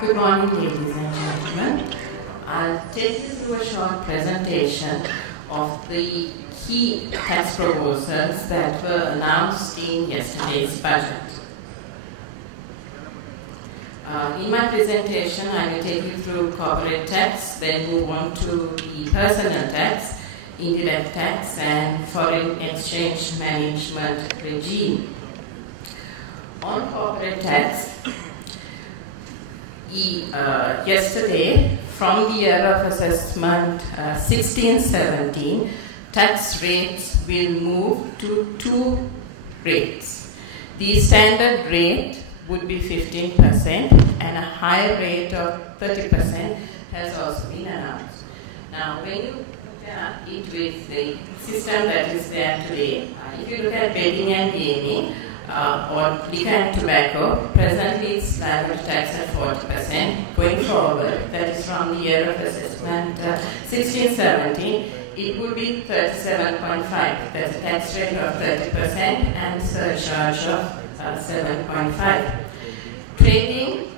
Good morning, ladies and gentlemen. I'll take you through a short presentation of the key tax proposals that were announced in yesterday's budget. In my presentation, I will take you through corporate tax, then move on to the personal tax, indirect tax, and foreign exchange management regime. On corporate tax, yesterday, from the year of assessment 16-17, tax rates will move to two rates. The standard rate would be 15%, and a higher rate of 30% has also been announced. Now, when you compare it with the system that is there today, if you look at betting and gaming, or liquor and tobacco, presently it's liable to tax at 40%. Going forward, that is from the year of assessment 16-17, it would be 37.5%. That's a tax rate of 30% and surcharge of 7.5%. Trading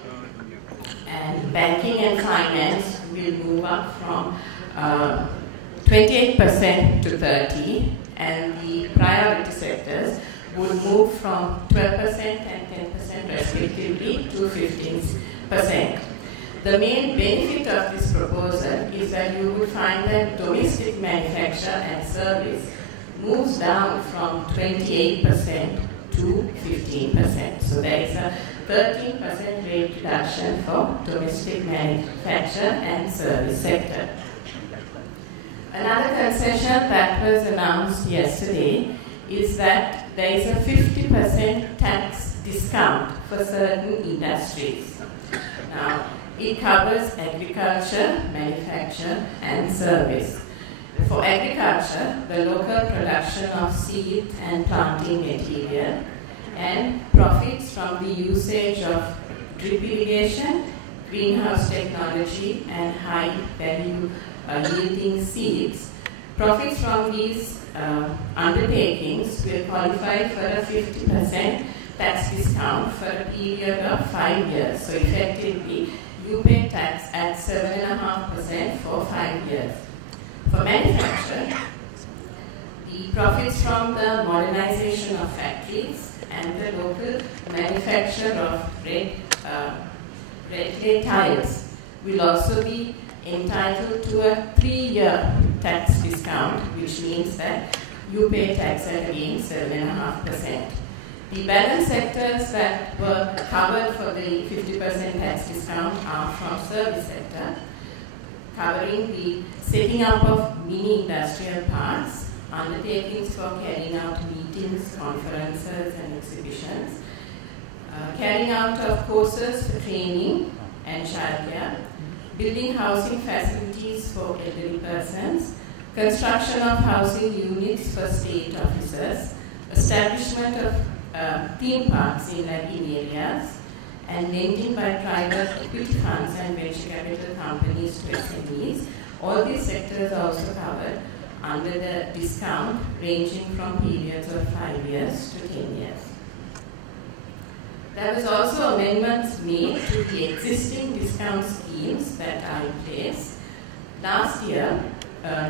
and banking and finance will move up from 28% to 30%, and the priority sectors would move from 12% and 10% respectively to 15%. The main benefit of this proposal is that you would find that domestic manufacture and service moves down from 28% to 15%. So there is a 13% rate reduction for domestic manufacture and service sector. Another concession that was announced yesterday is that there is a 50% tax discount for certain industries. Now, it covers agriculture, manufacture, and service. For agriculture, the local production of seed and planting material, and profits from the usage of drip irrigation, greenhouse technology, and high-value yielding seeds. Profits from these undertakings will qualify for a 50% tax discount for a period of 5 years. So effectively, you pay tax at 7.5% for 5 years. For manufacture, the profits from the modernization of factories and the local manufacture of red clay tiles will also be entitled to a 3-year tax discount, which means that you pay tax at again 7.5%. The balance sectors that were covered for the 50% tax discount are from service sector, covering the setting up of mini industrial parks, undertakings for carrying out meetings, conferences, and exhibitions, carrying out of courses for training and childcare, building housing facilities for elderly persons, construction of housing units for state officers, establishment of theme parks in lagging areas, and lending by private equity funds and venture capital companies to SMEs. All these sectors are also covered under the discount ranging from periods of 5 years to 10 years. There was also amendments made to the existing discount schemes that are in place. Last year,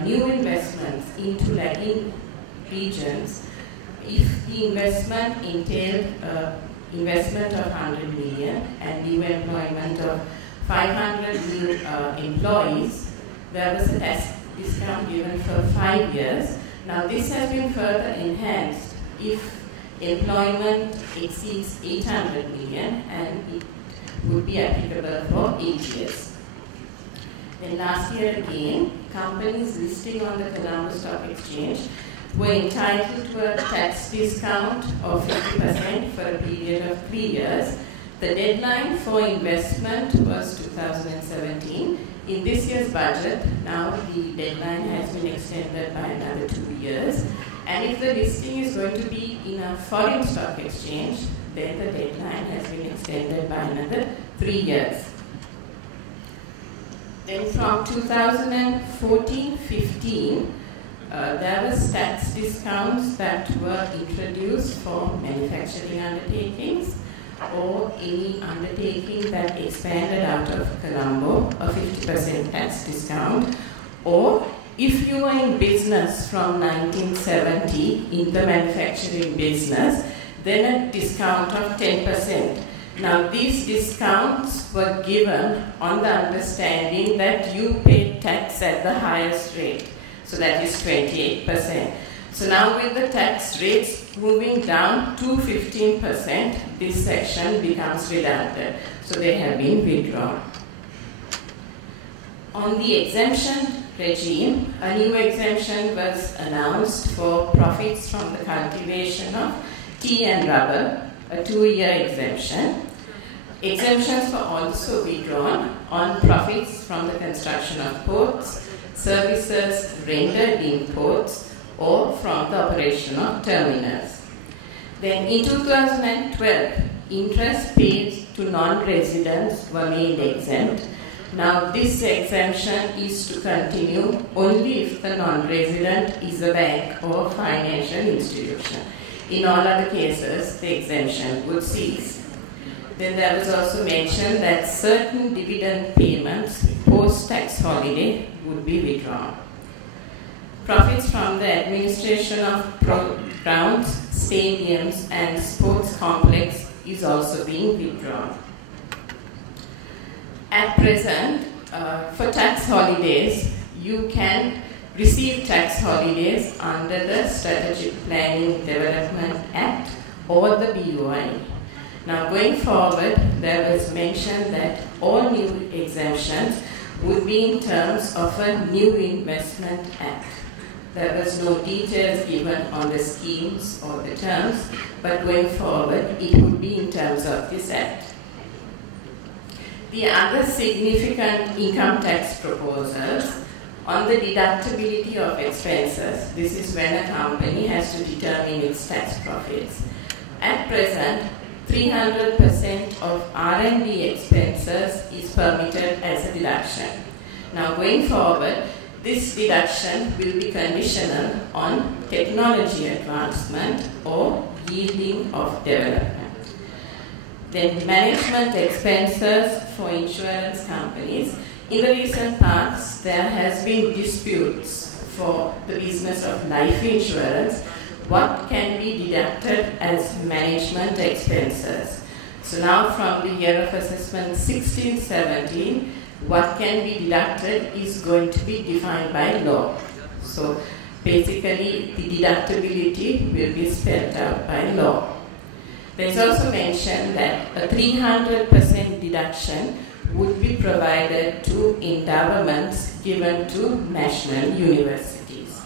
new investments into lagging regions, if the investment entailed investment of 100 million and new employment of 500 new employees, there was a tax discount given for 5 years. Now this has been further enhanced if employment exceeds 800 million, and it would be applicable for 8 years. Then last year again, companies listing on the Colombo Stock Exchange were entitled to a tax discount of 50% for a period of 3 years. The deadline for investment was 2017. In this year's budget, now the deadline has been extended by another 2 years. And if the listing is going to be in a foreign stock exchange, then the deadline has been extended by another 3 years. Then from 2014-15, there was tax discounts that were introduced for manufacturing undertakings, or any undertaking that expanded out of Colombo, a 50% tax discount, or if you were in business from 1970 in the manufacturing business, then a discount of 10%. Now, these discounts were given on the understanding that you pay tax at the highest rate, so that is 28%. So now with the tax rates moving down to 15%, this section becomes redundant, so they have been withdrawn. On the exemption regime, a new exemption was announced for profits from the cultivation of tea and rubber, a 2-year exemption. Exemptions were also withdrawn on profits from the construction of ports, services rendered in ports, or from the operation of terminals. Then in 2012, interest paid to non-residents were made exempt. Now this exemption is to continue only if the non-resident is a bank or financial institution. In all other cases, the exemption would cease. Then there was also mentioned that certain dividend payments post-tax holiday would be withdrawn. Profits from the administration of grounds, stadiums, and sports complex is also being withdrawn. At present, for tax holidays, you can receive tax holidays under the Strategic Planning Development Act or the BOI. Now, going forward, there was mentioned that all new exemptions would be in terms of a new investment act. There was no details given on the schemes or the terms, but going forward, it would be in terms of this act. The other significant income tax proposals on the deductibility of expenses. This is when a company has to determine its tax profits. At present, 300% of R&D expenses is permitted as a deduction. Now, going forward, this deduction will be conditional on technology advancement or yielding of development. Then management expenses for insurance companies. In the recent past, there has been disputes for the business of life insurance, what can be deducted as management expenses. So now from the year of assessment 16-17, what can be deducted is going to be defined by law. So basically, the deductibility will be spelled out by law. There is also mentioned that a 300% deduction would be provided to endowments given to national universities.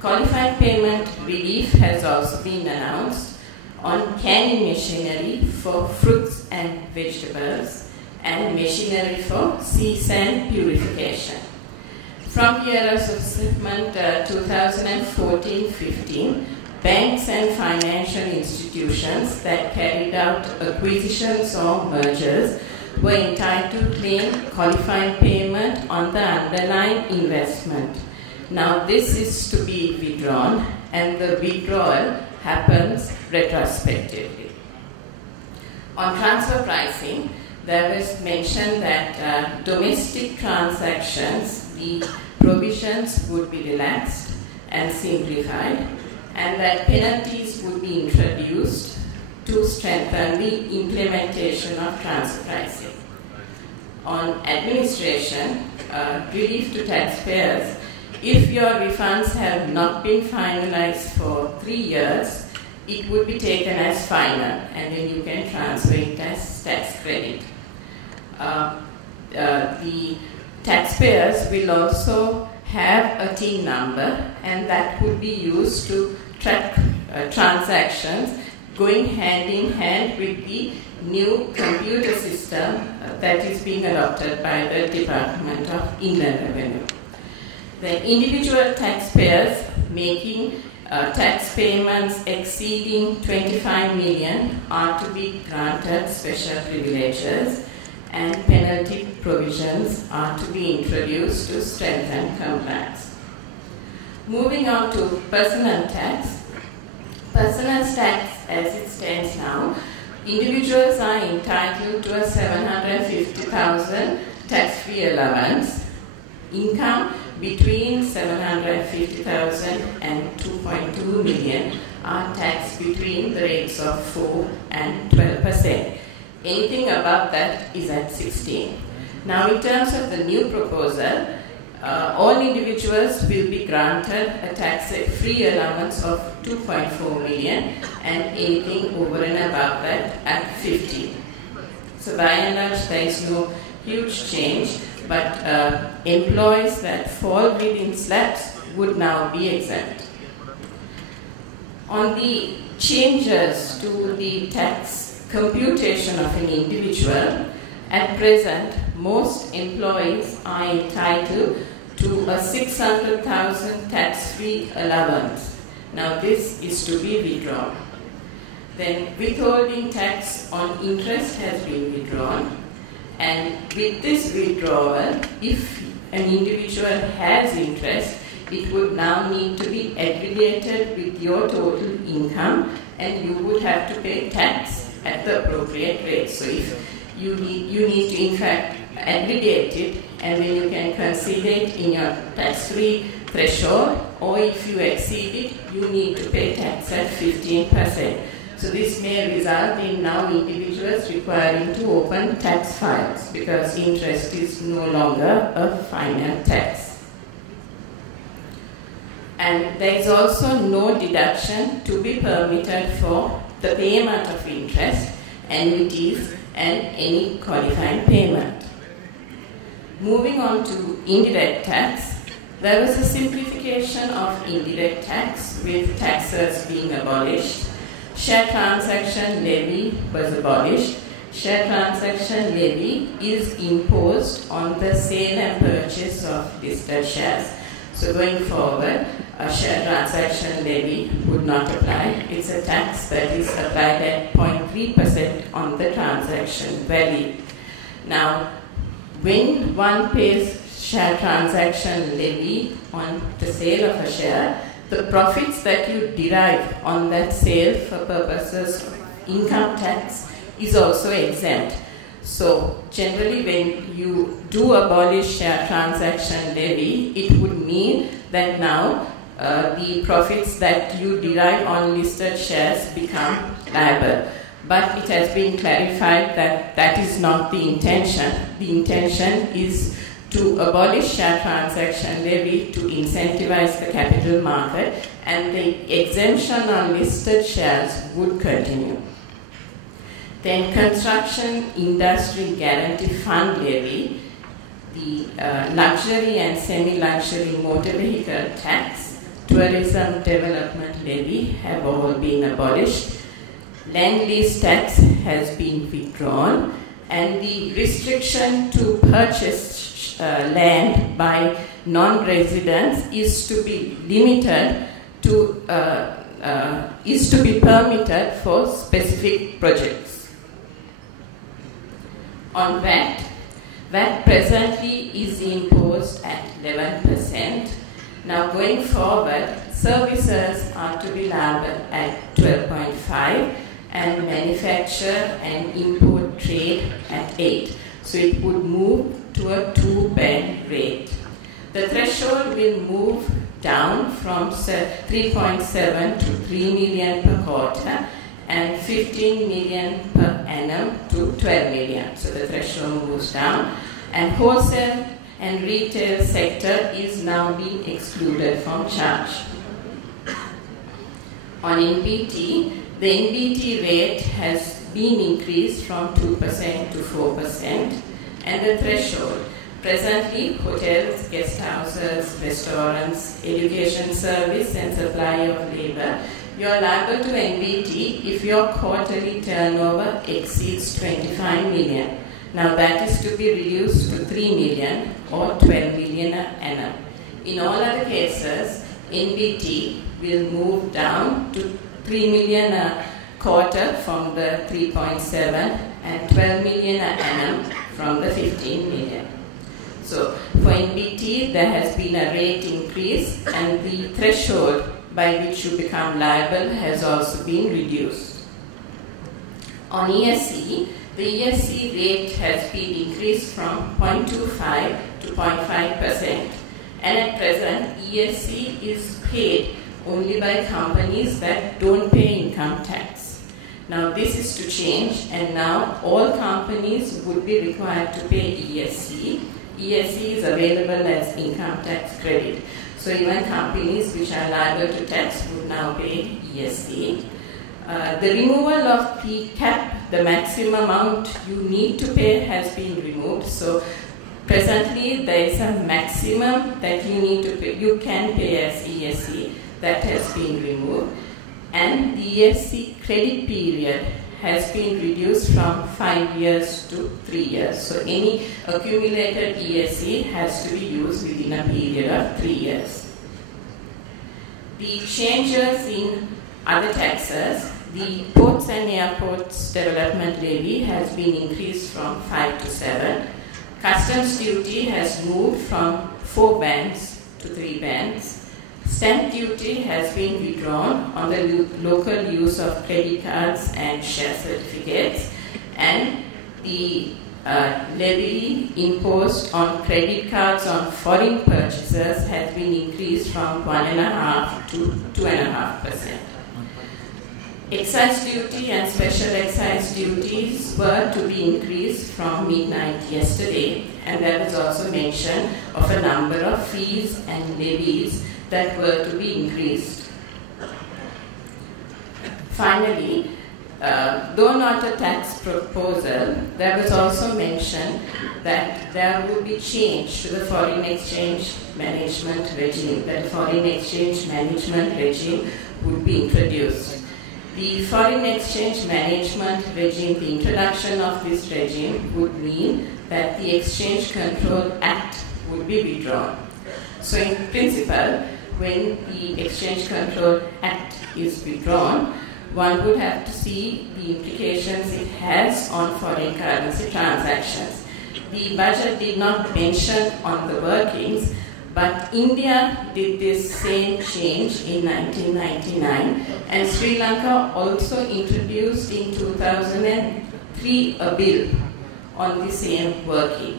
Qualified payment relief has also been announced on canning machinery for fruits and vegetables and machinery for sea sand purification. From the year of assessment 2014-15, banks and financial institutions that carried out acquisitions or mergers were entitled to claim qualified payment on the underlying investment. Now this is to be withdrawn, and the withdrawal happens retrospectively. On transfer pricing, there was mentioned that domestic transactions, the provisions would be relaxed and simplified, and that penalties would be introduced to strengthen the implementation of transfer pricing. On administration, relief to taxpayers, if your refunds have not been finalized for 3 years, it would be taken as final, and then you can transfer it as tax credit. The taxpayers will also have a TIN number, and that could be used to track transactions, going hand in hand with the new computer system that is being adopted by the Department of Inland Revenue. The individual taxpayers making tax payments exceeding 25 million are to be granted special privileges, and penalty provisions are to be introduced to strengthen compliance. Moving on to personal tax. Personal tax, as it stands now, individuals are entitled to a 750,000 tax-free allowance. Income between 750,000 and 2.2 million are taxed between the rates of 4 and 12%. Anything above that is at 16. Now, in terms of the new proposal, all individuals will be granted a tax-free allowance of 2.4 million and anything over and above that at 50. So by and large, there is no huge change, but employees that fall within slabs would now be exempt. On the changes to the tax computation of an individual, at present, most employees are entitled to a 600,000 tax-free allowance. Now this is to be withdrawn. Then withholding tax on interest has been withdrawn. And with this withdrawal, if an individual has interest, it would now need to be aggregated with your total income, and you would have to pay tax at the appropriate rate. So if you need to in fact aggregate it, and then you can consider it in your tax-free threshold, or if you exceed it, you need to pay tax at 15%. So this may result in now individuals requiring to open tax files because interest is no longer a final tax. And there is also no deduction to be permitted for the payment of interest, annuities, and any qualifying payment. Moving on to indirect tax, there was a simplification of indirect tax with taxes being abolished. Share transaction levy was abolished. Share transaction levy is imposed on the sale and purchase of listed shares. So going forward, a share transaction levy would not apply. It's a tax that is applied at 0.3% on the transaction value. Now, when one pays share transaction levy on the sale of a share, the profits that you derive on that sale for purposes of income tax is also exempt. So generally when you do abolish share transaction levy, it would mean that now the profits that you derive on listed shares become liable. But it has been clarified that that is not the intention. The intention is to abolish share transaction levy to incentivize the capital market, and the exemption on listed shares would continue. Then construction industry guarantee fund levy, the luxury and semi-luxury motor vehicle tax, tourism development levy have all been abolished. Land lease tax has been withdrawn, and the restriction to purchase land by non-residents is to be limited to, is to be permitted for specific projects. On VAT, VAT presently is imposed at 11%. Now going forward, services are to be liable at 12.5% and manufacture and import trade at 8%. So it would move to a 2-band rate. The threshold will move down from 3.7 to 3 million per quarter and 15 million per annum to 12 million. So the threshold moves down, and wholesale and retail sector is now being excluded from charge. On NBT, the NBT rate has been increased from 2% to 4%, and the threshold. Presently, hotels, guest houses, restaurants, education service, and supply of labor, you are liable to NBT if your quarterly turnover exceeds 25 million. Now that is to be reduced to 3 million or 12 million annum. In all other cases, NBT will move down to 3 million a quarter from the 3.7 and 12 million annum from the 15 million. So for NBT, there has been a rate increase, and the threshold by which you become liable has also been reduced. On ESC, the ESC rate has been increased from 0.25 to 0.5%. And at present, ESC is paid only by companies that don't pay income tax. Now this is to change, and now all companies would be required to pay ESC. ESC is available as income tax credit. So even companies which are liable to tax would now pay ESC. The removal of the cap, the maximum amount you need to pay, has been removed. So presently there is a maximum that you need to pay. You can pay as ESC. That has been removed. And the ESC credit period has been reduced from 5 years to 3 years. So any accumulated ESC has to be used within a period of 3 years. The changes in other taxes, the Ports and Airports Development Levy has been increased from 5 to 7. Customs duty has moved from 4 bands to 3 bands. Stamp duty has been withdrawn on the local use of credit cards and share certificates, and the levy imposed on credit cards on foreign purchases has been increased from 1.5% to 2.5%. Excise duty and special excise duties were to be increased from midnight yesterday, and there was also mention of a number of fees and levies that were to be increased. Finally, though not a tax proposal, there was also mention that there would be change to the foreign exchange management regime, that foreign exchange management regime would be introduced. The foreign exchange management regime, the introduction of this regime would mean that the Exchange Control Act would be withdrawn. So in principle, when the Exchange Control Act is withdrawn, one would have to see the implications it has on foreign currency transactions. The budget did not mention on the workings, but India did this same change in 1999, and Sri Lanka also introduced in 2003 a bill on the same working.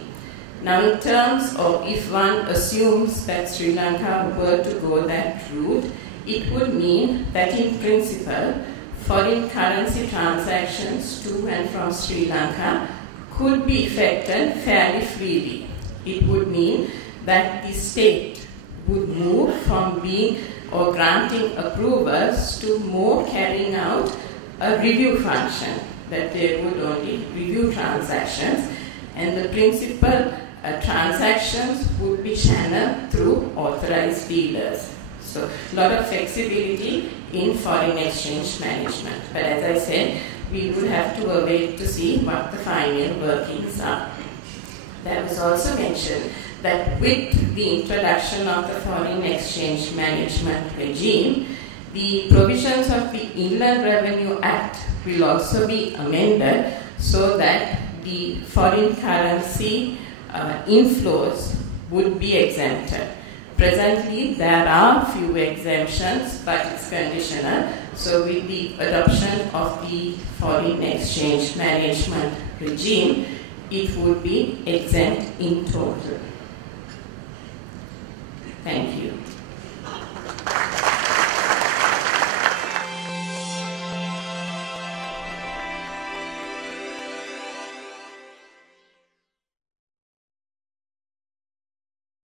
Now, in terms of if one assumes that Sri Lanka were to go that route, it would mean that in principle, foreign currency transactions to and from Sri Lanka could be effected fairly freely. It would mean that the state would move from being or granting approvals to more carrying out a review function, that they would only review transactions, and the principal transactions would be channeled through authorized dealers. So a lot of flexibility in foreign exchange management. But as I said, we would have to await to see what the final workings are. There was also mentioned that with the introduction of the foreign exchange management regime, the provisions of the Inland Revenue Act will also be amended so that the foreign currency inflows would be exempted. Presently, there are few exemptions, but it's conditional. So with the adoption of the foreign exchange management regime, it would be exempt in total.